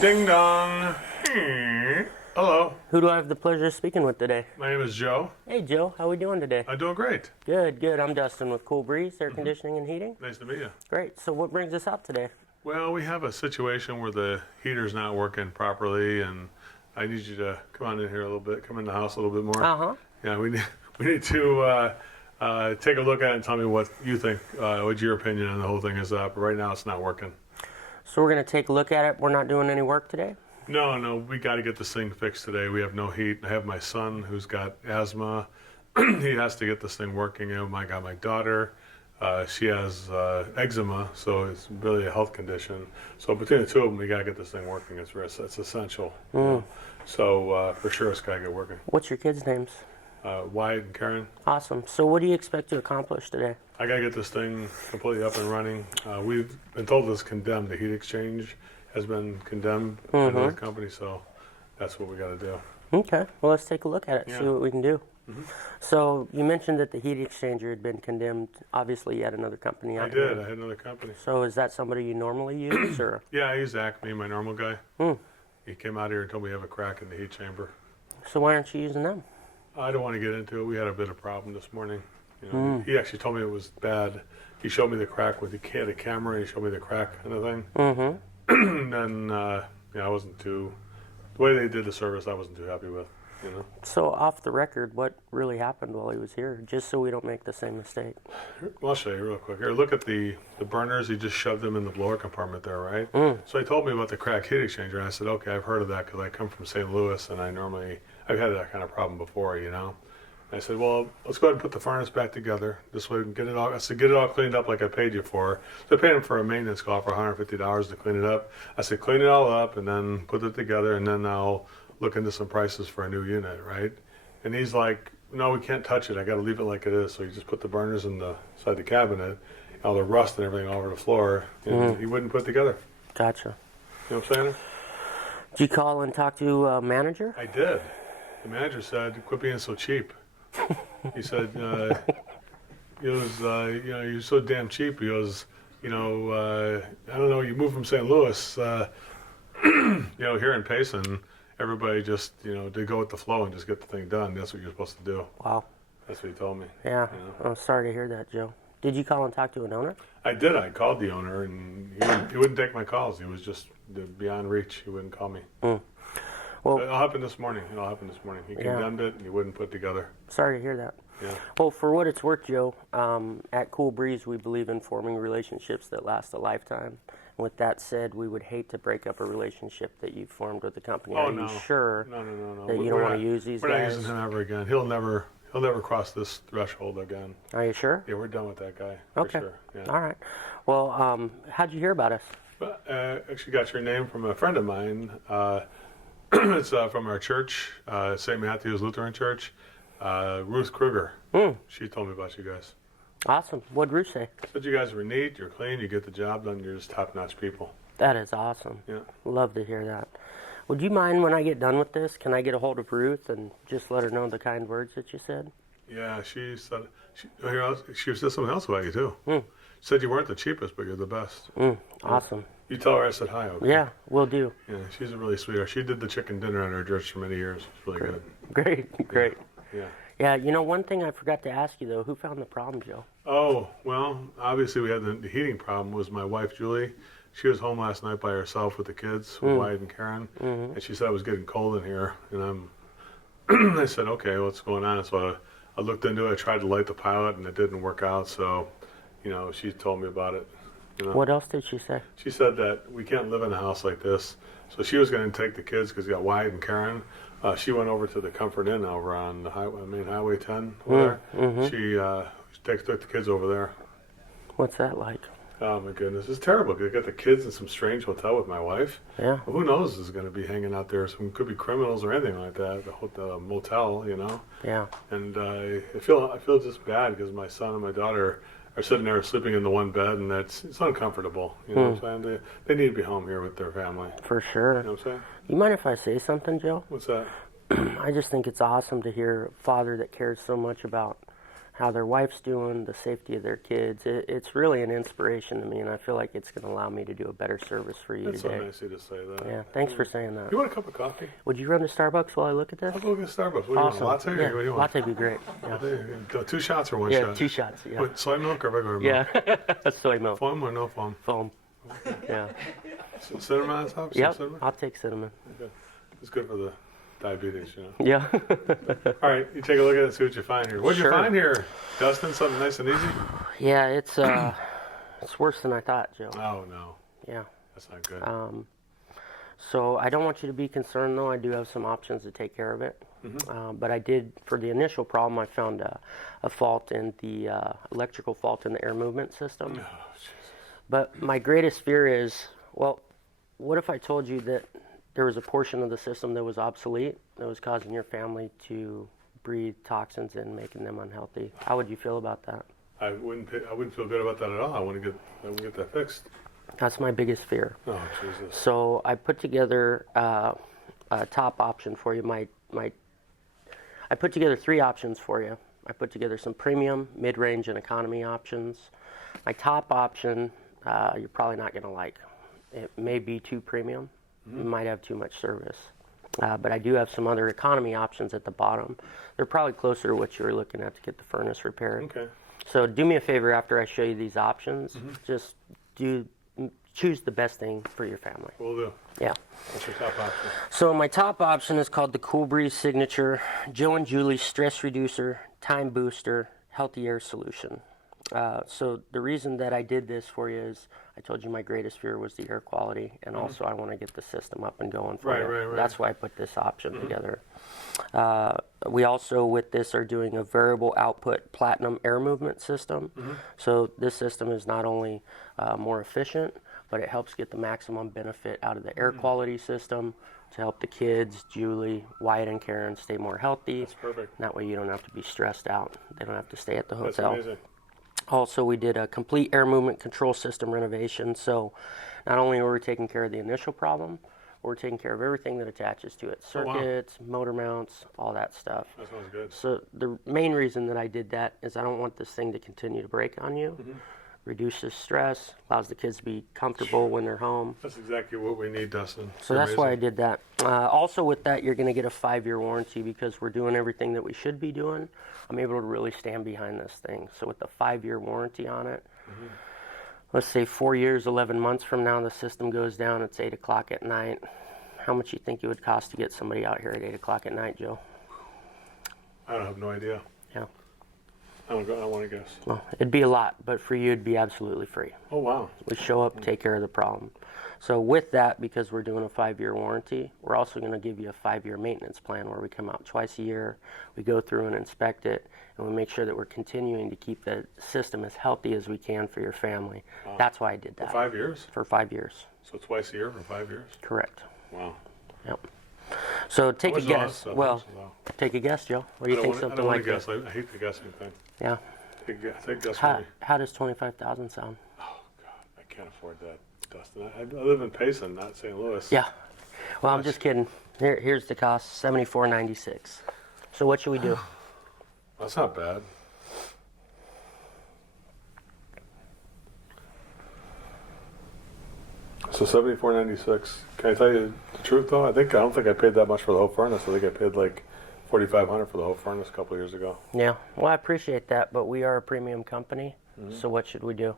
Ding dong. Hello, Who do I have the pleasure of speaking with today? my name is Joe. Hey, Joe. How we doing today? I'm doing great. Good, good. I'm Dustin with Cool Breeze Air Conditioning and Heating. Nice to meet you. Great. So what brings us out today? Well, we have a situation where the heater's not working properly, and I need you to come on in here a little bit, come in the house a little bit more. Uh-huh. Yeah, we need to take a look at it and tell me what you think, what your opinion on the whole thing is. But right now it's not working. So we're going to take a look at it. We're not doing any work today? No, we got to get this thing fixed today. We have no heat. I have my son who's got asthma. He has to get this thing working. I got my daughter. She has eczema, so it's really a health condition. So between the two of them, we got to get this thing working. It's essential. You know? So for sure, it's got to get working. What's your kids' names? Wyatt and Karen. Awesome. So what do you expect to accomplish today? I got to get this thing completely up and running. We've been told it's condemned. The heat exchange has been condemned by another company, so that's what we got to do. Okay. Well, let's take a look at it, Yeah. see what we can do. So you mentioned that the heat exchanger had been condemned. Obviously, you had another company I out did. there. I had another company. So is that somebody you normally use, or? Yeah, I use Acme, my normal guy. He came out here and told me we have a crack in the heat chamber. So why aren't you using them? I don't want to get into it. We had a bit of problem this morning. You know, He actually told me it was bad. He showed me the crack with he had a camera. He showed me the crack kind of thing. And then I wasn't too. The way they did the service, I wasn't too happy with. You know. So off the record, what really happened while he was here, just so we don't make the same mistake? Well, I'll show you real quick. Here, look at the burners. He just shoved them in the blower compartment there, right? So he told me about the crack heat exchanger, and I said, okay, I've heard of that because I come from St. Louis, and I've had that kind of problem before, you know. I said, well, let's go ahead and put the furnace back together. This way we can get it all. I said, get it all cleaned up like I paid you for. So I paid him for a maintenance call for $150 to clean it up. I said, clean it all up and then put it together, and then I'll look into some prices for a new unit, right? And he's like, no, we can't touch it. I got to leave it like it is. So he just put the burners inside the cabinet, all the rust and everything all over the floor, and he wouldn't put it together. Gotcha. You know what I'm saying? Did you call and talk to a manager? I did. The manager said, quit being so cheap. He said, you're so damn cheap. He goes, I don't know, you moved from St. Louis, here in Payson, everybody just, they go with the flow and just get the thing done. That's what you're supposed to do. Wow. That's what he told me. Yeah. I'm sorry to hear that, Joe. Did you call and talk to an owner? I did. I called the owner, and he wouldn't take my calls. He was just beyond reach. He wouldn't call me. Well, it'll happen this morning. He condemned it, and he wouldn't put it together. Sorry to hear that. Yeah. Well, for what it's worth, Joe, at Cool Breeze, we believe in forming relationships that last a lifetime. With that said, we would hate to break up a relationship that you formed with the company. Oh, Are no. you sure No. that you don't want to use these We're guys? not using him ever again. He'll never cross this threshold again. Are you sure? Yeah, we're done with that guy. Okay. For sure. Yeah. All right. Well, how'd you hear about us? But, actually got your name from a friend of mine. It's from our church, St. Matthew's Lutheran Church. Ruth Kruger. She told me about you guys. Awesome. What'd Ruth say? Said you guys were neat, you're clean, you get the job done, you're just top-notch people. That is awesome. Yeah. Love to hear that. Would you mind when I get done with this, can I get a hold of Ruth and just let her know the kind words that you said? Yeah, she said she said something else about you too. She said you weren't the cheapest, but you're the best. Awesome. You tell her I said hi, okay? Yeah, will do. Yeah, she's a really sweetheart. She did the chicken dinner at our church for many years. It's really good. Great. Yeah. Yeah, one thing I forgot to ask you, though, who found the problem, Joe? Oh, well, obviously we had the heating problem was my wife, Julie. She was home last night by herself with the kids, with Wyatt and Karen, and she said it was getting cold in here, and I said, okay, what's going on? So I looked into it, I tried to light the pilot, and it didn't work out, so, she told me about it. What else did she say? She said that we can't live in a house like this, so she was going to take the kids, because you got Wyatt and Karen. She went over to the Comfort Inn over on the main Highway 10 over there. She took the kids over there. What's that like? Oh my goodness, it's terrible. I got the kids in some strange hotel with my wife. Yeah. Well, who knows is going to be hanging out there? Some could be criminals or anything like that. The motel, Yeah. And I feel just bad because my son and my daughter are sitting there sleeping in the one bed, and it's uncomfortable. You know what I'm saying? They need to be home here with their family. For sure. You know what I'm saying? You mind if I say something, Joe? What's that? I just think it's awesome to hear a father that cares so much about how their wife's doing, the safety of their kids. It's really an inspiration to me, and I feel like it's going to allow me to do a better service for you That's today. so nice of you to say that. Yeah, thanks for saying that. You want a cup of coffee? Would you run to Starbucks while I look at this? I'll go get Starbucks. What do you Awesome. want, a latte? Yeah, Or what do you want? latte would be great. Yeah, Go 2 shots or 1 yeah, shot? 2 shots. Yeah, What, soy milk or regular milk? yeah. Soy milk. Foam or no foam? Foam. Yeah. Some cinnamon on top? Some Yep. cinnamon? I'll take cinnamon. Okay. It's good for the diabetes, you know. Yeah. All right, you take a look at it and see what you find here. What'd Sure. you find here, Dustin? Something nice and easy? Yeah, it's worse than I thought, Joe. Oh, no. Yeah. That's not good. So I don't want you to be concerned, though. I do have some options to take care of it. But I did, for the initial problem, I found a fault in the electrical fault in the air movement system. Oh, Jesus. But my greatest fear is, well, what if I told you that there was a portion of the system that was obsolete, that was causing your family to breathe toxins in, making them unhealthy? How would you feel about that? I wouldn't feel good about that at all. I want to get that fixed. That's my biggest fear. Oh, Jesus. So I put together a top option for you. I put together 3 options for you. I put together some premium, mid-range, and economy options. My top option, you're probably not going to like. It may be too premium. It might have too much service. But I do have some other economy options at the bottom. They're probably closer to what you were looking at to get the furnace repaired. Okay. So do me a favor after I show you these options. Just choose the best thing for your family. Will do. Yeah. What's your top option? So my top option is called the Cool Breeze Signature Joe and Julie Stress Reducer Time Booster Healthy Air Solution. So the reason that I did this for you is I told you my greatest fear was the air quality, and also I want to get the system up and going for you. Right. That's why I put this option together. We also, with this, are doing a variable output platinum air movement system. So this system is not only more efficient, but it helps get the maximum benefit out of the air quality system to help the kids, Julie, Wyatt, and Karen stay more healthy. That's perfect. That way you don't have to be stressed out. They don't have to stay at the That's hotel. amazing. Also, we did a complete air movement control system renovation. So not only were we taking care of the initial problem, we're taking care of everything that attaches to it. Oh, wow. Circuits, motor mounts, all that stuff. That sounds good. So the main reason that I did that is I don't want this thing to continue to break on you. Reduces stress, allows the kids to be comfortable when they're home. That's exactly what we need, Dustin. So that's why I did that. Also with that, you're going to get a 5-year warranty because we're doing everything that we should be doing. I'm able to really stand behind this thing. So with the 5-year warranty on it, let's say 4 years, 11 months from now, the system goes down, it's 8 o'clock at night. How much you think it would cost to get somebody out here at 8 o'clock at night, Joe? I don't have no idea. Yeah. I don't want to guess. Well, it'd be a lot, but for you, it'd be absolutely free. Oh, wow. We show up, take care of the problem. So with that, because we're doing a 5-year warranty, we're also going to give you a 5-year maintenance plan where we come out twice a year, we go through and inspect it, and we make sure that we're continuing to keep the system as healthy as we can for your family. Wow. That's why I did For that. 5 years? For 5 years. So twice a year for 5 years? Correct. Wow. Yep. So take a What's all that guess. stuff? Well, Wow. take a guess, Joe. What do you think I something don't want like to this? guess. I hate to guess anything. Yeah. Take a guess for How, me. how does 25,000 sound? Oh, God. I can't afford that, Dustin. I live in Payson, not St. Louis. Yeah. Well, I'm just kidding. Here's the cost, $74.96. So what should we do? That's not bad. So $74.96. Can I tell you the truth though? I don't think I paid that much for the whole furnace. I think I paid like $4,500 for the whole furnace a couple of years ago. Yeah. Well, I appreciate that, but we are a premium company. So what should we do?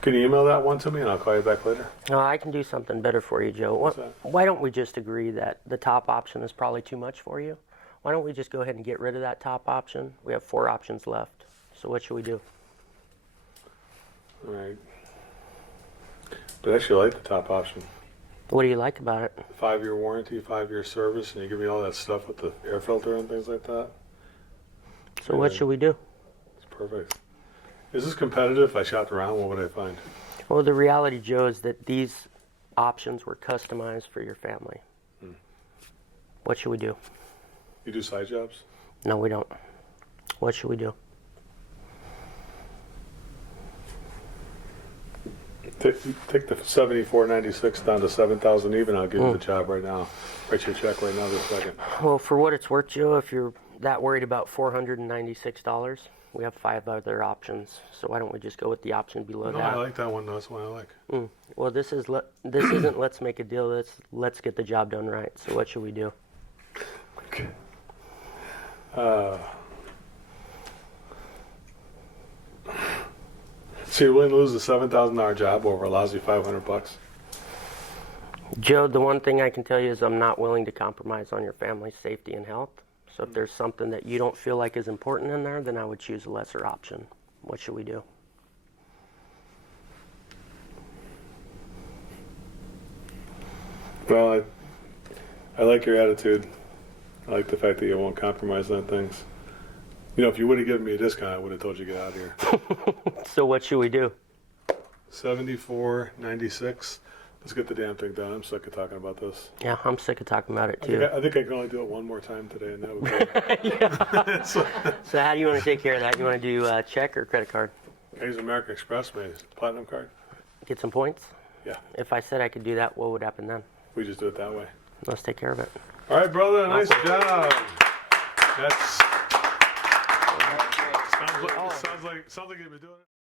Can you email that one to me and I'll call you back later? No, I can do something better for you, Joe. What's that? Why don't we just agree that the top option is probably too much for you? Why don't we just go ahead and get rid of that top option? We have 4 options left. So what should we do? All right. But I actually like the top option. What do you like about it? 5-year warranty, 5-year service, and you give me all that stuff with the air filter and things like that. So what should we do? It's perfect. Is this competitive? If I shopped around, what would I find? Well, the reality, Joe, is that these options were customized for your family. What should we do? You do side jobs? No, we don't. What should we do? Take the 7496 down to 7,000 even. I'll give you the job right now. Write you a check right now this second. Well, for what it's worth, Joe, if you're that worried about $496, we have 5 other options. So why don't we just go with the option below No, that? I like that one. That's one I like. Well, this isn't let's make a deal. Let's get the job done right. So what should we do? Okay. So you're willing to lose a $7,000 job over a lousy $500? Joe, the one thing I can tell you is I'm not willing to compromise on your family's safety and health. So if there's something that you don't feel like is important in there, then I would choose a lesser option. What should we do? Well, I like your attitude. I like the fact that you won't compromise on things. You know, if you would have given me a discount, I would have told you to get out of here. So what should we do? 74.96. Let's get the damn thing done. I'm sick of talking about this. Yeah, I'm sick of talking about it too. I think I can only do it one more time today, and that would be So how do you want to take care of that? You want to do check or credit card? I use American Express, my platinum card. Get some points? Yeah, If I said I could do that, what would happen then? we just do it that way. Let's take care of it. All right, brother. Nice job. That's sounds like you've been doing it.